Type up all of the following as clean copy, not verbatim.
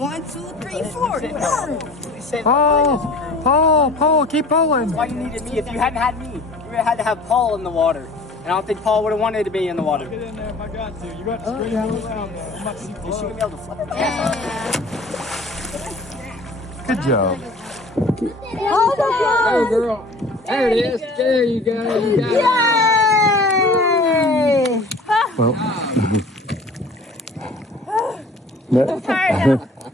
1, 2, 3, 4. Paul, keep pulling. Why you needed me? If you hadn't had me, you would have had to have Paul in the water. And I don't think Paul would have wanted to be in the water. Get in there if I got to. You got to spring all around there. I'm about to see Is she flow. gonna be able to flip it? Good job. Hey, girl. There it is. There you go. You got Yay! Well,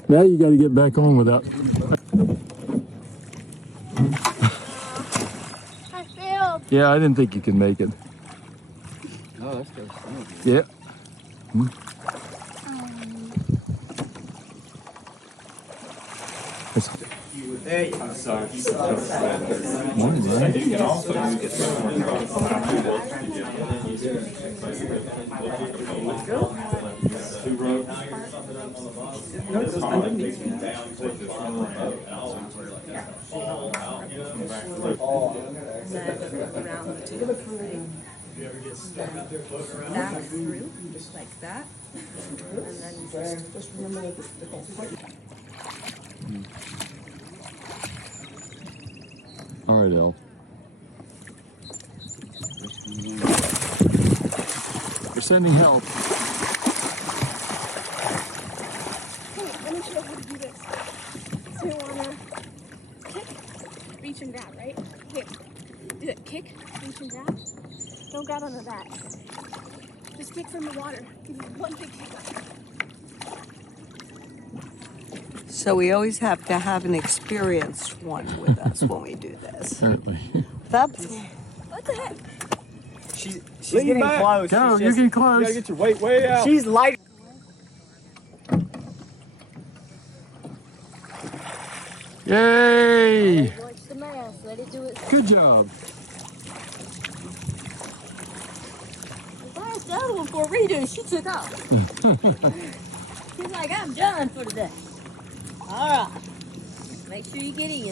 now you got to get back on without. I failed. Yeah, I didn't think you could make it. Oh, that's good. Yeah. Morning, man. Around the tube. Back through, just like that. And then you just remove the whole part. All right, Elle. We're sending help. Hey, let me show you how to do this. So you wanna kick, reach and grab, right? Here. Do it. Kick, reach and grab. Don't grab on the back. Just kick from the water. Give me one big kick. So we always have to have an experienced one with us when we do this. Apparently. That's What the heck? She's Lean getting back. close. Go, She's you're just- getting You close. gotta get your weight way out. She's light. Yay! Watch the math. Let it do it. Good job. Where's the other one for redo? She took off. She's like, I'm done for today. All right. Make sure you get in.